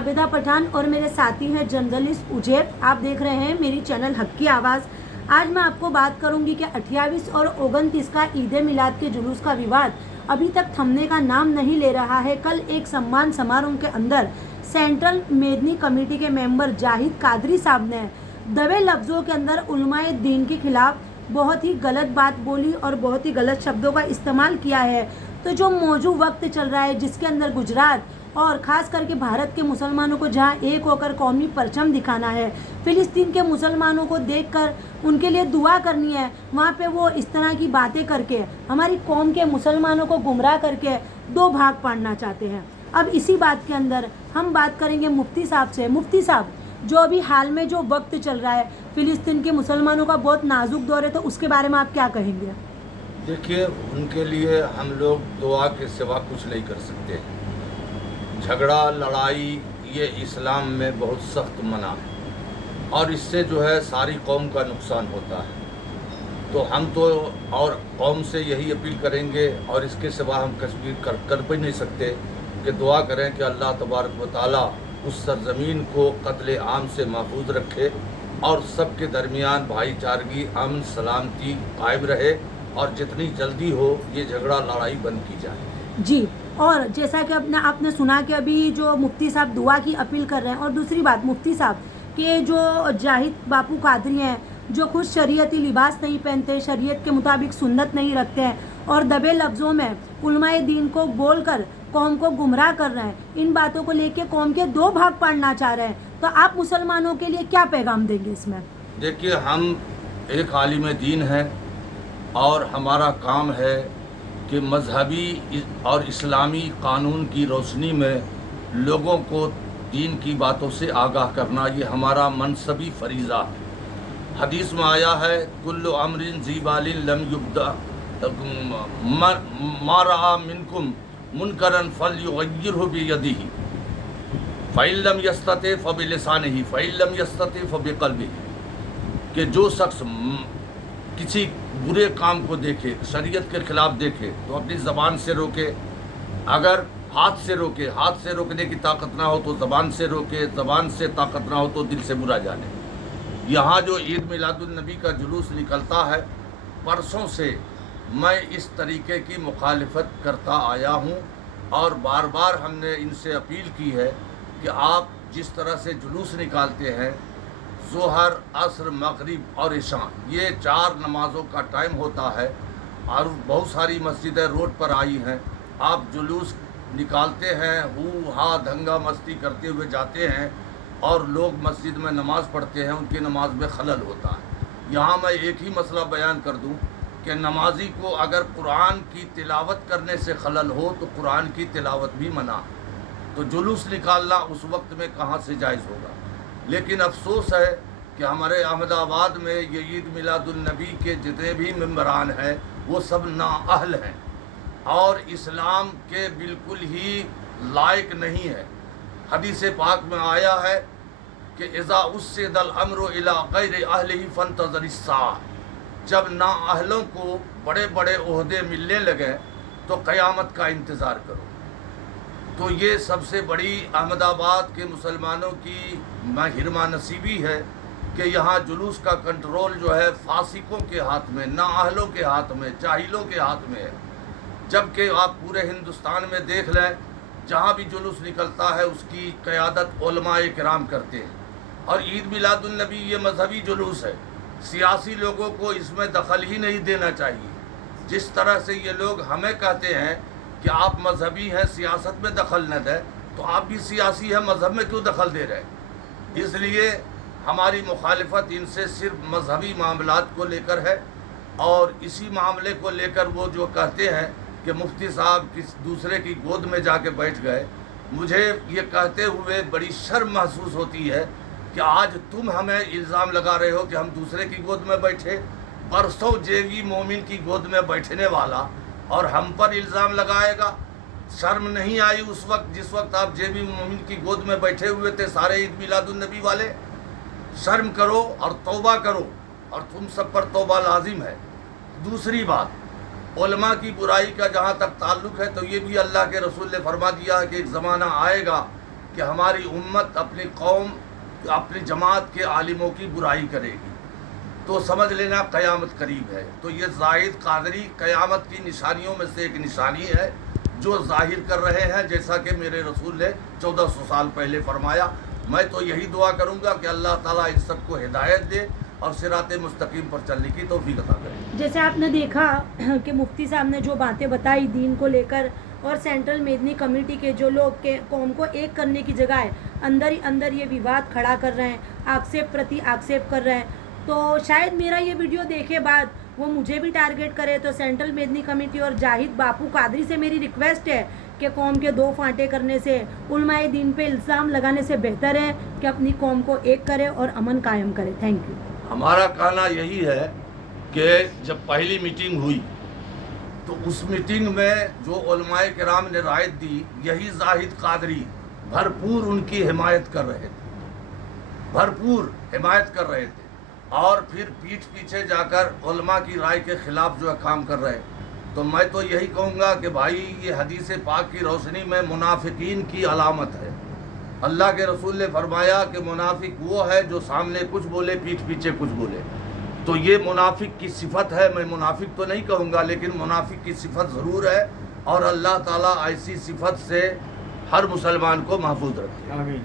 आबिदा पठान और मेरे साथी हैं जर्नलिस्ट उजैब। आप देख रहे हैं मेरी चैनल हक की आवाज़। आज मैं आपको बात करूंगी कि 28 और 29 का ईद मिलाद के जुलूस का विवाद अभी तक थमने का नाम नहीं ले रहा है। कल एक सम्मान समारोह के अंदर सेंट्रल मेदनी कमेटी के मेंबर जाहिद कादरी साहब ने दबे लफ्ज़ों के अंदर उलमाए दीन के खिलाफ बहुत ही गलत बात बोली और बहुत ही गलत शब्दों का इस्तेमाल किया है। तो जो मौजूद वक्त चल रहा है जिसके अंदर गुजरात और ख़ास करके भारत के मुसलमानों को जहां एक होकर कौमी परचम दिखाना है, फ़िलिस्तीन के मुसलमानों को देखकर उनके लिए दुआ करनी है, वहां पे वो इस तरह की बातें करके हमारी कौम के मुसलमानों को गुमराह करके दो भाग पाड़ना चाहते हैं। अब इसी बात के अंदर हम बात करेंगे मुफ्ती साहब से। मुफ्ती साहब, जो अभी हाल में जो वक्त चल रहा है, फ़िलिस्तीन के मुसलमानों का बहुत नाजुक दौर है, तो उसके बारे में आप क्या कहेंगे? देखिए, उनके लिए हम लोग दुआ के सिवा कुछ नहीं कर सकते। झगड़ा लड़ाई ये इस्लाम में बहुत सख्त मना है और इससे जो है सारी कौम का नुकसान होता है। तो हम तो और कौम से यही अपील करेंगे और इसके सिवा हम कश्मीर कर भी नहीं सकते कि दुआ करें कि अल्लाह तबारक व तआला उस सरज़मीन को कत्ल आम से महफूज रखे और सबके दरमियान भाईचारगी अमन सलामती कायम रहे और जितनी जल्दी हो ये झगड़ा लड़ाई बंद की जाए। जी, और जैसा कि आपने सुना कि अभी जो मुफ्ती साहब दुआ की अपील कर रहे हैं, और दूसरी बात मुफ्ती साहब के जो जाहिद बापू कादरी हैं, जो खुद शरीयती लिबास नहीं पहनते, शरीयत के मुताबिक सुन्नत नहीं रखते हैं और दबे लफ्ज़ों में उलमाए दीन को बोलकर कौम को गुमराह कर रहे हैं, इन बातों को लेके कौम के दो भाग पाड़ना चाह रहे हैं, तो आप मुसलमानों के लिए क्या पैगाम देंगे इसमें? देखिए, हम एक आलिम दीन हैं और हमारा काम है कि मजहबी और इस्लामी कानून की रोशनी में लोगों को दीन की बातों से आगाह करना, ये हमारा मनसबी फरीज़ा है। हदीस में आया है, कुल्लु अमरिन ज़ीबालिन लम युब्दा मा रआ मिनकुम मुनकरन फलयुग़य्यिरहु बियदिही फ़इन लम यस्तति फ़बिलिसानिही फ़इन लम यस्तति फ़बिक़ल्बिही। कि जो शख्स किसी बुरे काम को देखे, शरीयत के खिलाफ देखे, तो अपनी ज़बान से रोके। अगर हाथ से रोके, हाथ से रोकने की ताकत ना हो तो ज़बान से रोके, ज़बान से ताकत ना हो तो दिल से बुरा जाने। यहाँ जो ईद मिलादुन नबी का जुलूस निकलता है, परसों से मैं इस तरीके की मुखालिफत करता आया हूँ और बार बार हमने इनसे अपील की है कि आप जिस तरह से जुलूस निकालते हैं, ज़ोहर, असर, मगरिब और इशा, ये 4 नमाज़ों का टाइम होता है और बहुत सारी मस्जिदें रोड पर आई हैं। आप जुलूस निकालते हैं, हू हा दंगा मस्ती करते हुए जाते हैं और लोग मस्जिद में नमाज़ पढ़ते हैं, उनकी नमाज में खलल होता है। यहाँ मैं एक ही मसला बयान कर दूँ कि नमाजी को अगर कुरान की तिलावत करने से खलल हो तो कुरान की तिलावत भी मना है, तो जुलूस निकालना उस वक्त में कहाँ से जायज़ होगा। लेकिन अफसोस है कि हमारे अहमदाबाद में ये ईद मिलादुन नबी के जितने भी मेंबरान हैं वो सब नाअहल हैं और इस्लाम के बिल्कुल ही लायक नहीं है। हदीस पाक में आया है कि इज़ा उस्सिदल अम्रु इला गैरि अहलिही फंतज़रिस्साअ, जब नाअहलों को बड़े बड़े ओहदे मिलने लगे तो क़यामत का इंतज़ार करो। तो ये सबसे बड़ी अहमदाबाद के मुसलमानों की हिरमा नसीबी है कि यहाँ जुलूस का कंट्रोल जो है फासिकों के हाथ में, नाअहलों के हाथ में, जाहिलों के हाथ में है। जबकि आप पूरे हिंदुस्तान में देख लें, जहाँ भी जुलूस निकलता है उसकी क़यादत उलमाए किराम करते हैं। और ईद मिलादुन नबी ये मजहबी जुलूस है, सियासी लोगों को इसमें दखल ही नहीं देना चाहिए। जिस तरह से ये लोग हमें कहते हैं कि आप मजहबी हैं, सियासत में दखल न दें, तो आप भी सियासी हैं, मजहब में क्यों दखल दे रहे हैं? इसलिए हमारी मुखालिफत इनसे सिर्फ मजहबी मामलात को लेकर है और इसी मामले को लेकर वो जो कहते हैं कि मुफ्ती साहब किस दूसरे की गोद में जाके बैठ गए, मुझे ये कहते हुए बड़ी शर्म महसूस होती है कि आज तुम हमें इल्ज़ाम लगा रहे हो कि हम दूसरे की गोद में बैठे। परसों जेगी मोमिन की गोद में बैठने वाला और हम पर इल्ज़ाम लगाएगा। शर्म नहीं आई उस वक्त जिस वक्त आप जेबी मोमिन की गोद में बैठे हुए थे सारे ईद मिलादुन नबी वाले? शर्म करो और तौबा करो, और तुम सब पर तौबा लाजिम है। दूसरी बात, उलमा की बुराई का जहाँ तक ताल्लुक़ है तो ये भी अल्लाह के रसूल ने फरमा दिया कि एक ज़माना आएगा کہ ہماری امت اپنی قوم اپنی جماعت کے عالموں کی برائی کرے گی تو سمجھ لینا قیامت قریب ہے. تو یہ زاہد قادری قیامت کی نشانیوں میں سے ایک نشانی ہے جو ظاہر کر رہے ہیں، جیسا کہ میرے رسول نے 1400 سال پہلے فرمایا. میں تو یہی دعا کروں گا کہ اللہ تعالیٰ ان سب کو ہدایت دے اور صراط مستقیم پر چلنے کی توفیق عطا کرے. جیسے آپ نے دیکھا کہ مفتی صاحب نے جو باتیں بتائی دین کو لے کر، اور سینٹرل میدنی کمیٹی کے جو لوگ کے قوم کو ایک کرنے کی جگہ ہے اندر ہی اندر یہ وواد کھڑا کر رہے ہیں، آکسیپ پرتی آکسیپ کر رہے ہیں. تو شاید میرا یہ ویڈیو دیکھے بعد وہ مجھے بھی ٹارگٹ کرے. تو سینٹرل میدنی کمیٹی اور جاہد باپو قادری سے میری ریکویسٹ ہے کہ قوم کے دو فانٹے کرنے سے، علماء دین پہ الزام لگانے سے بہتر ہے کہ اپنی قوم کو ایک کرے اور امن قائم کرے. Thank you. ہمارا کہنا یہی ہے کہ جب پہلی میٹنگ ہوئی تو اس میٹنگ میں جو علماء کرام نے رائے دی، یہی زاہد قادری بھرپور ان کی حمایت کر رہے تھے، بھرپور حمایت کر رہے تھے، اور پھر پیٹھ پیچھے جا کر علماء کی رائے کے خلاف جو ہے کام کر رہے. تو میں تو یہی کہوں گا کہ بھائی یہ حدیث پاک کی روشنی میں منافقین کی علامت ہے. اللہ کے رسول نے فرمایا کہ منافق وہ ہے جو سامنے کچھ بولے پیٹھ پیچھے کچھ بولے. تو یہ منافق کی صفت ہے. میں منافق تو نہیں کہوں گا لیکن منافق کی صفت ضرور ہے، اور اللہ تعالیٰ ایسی صفت سے ہر مسلمان کو محفوظ رکھے. آمین.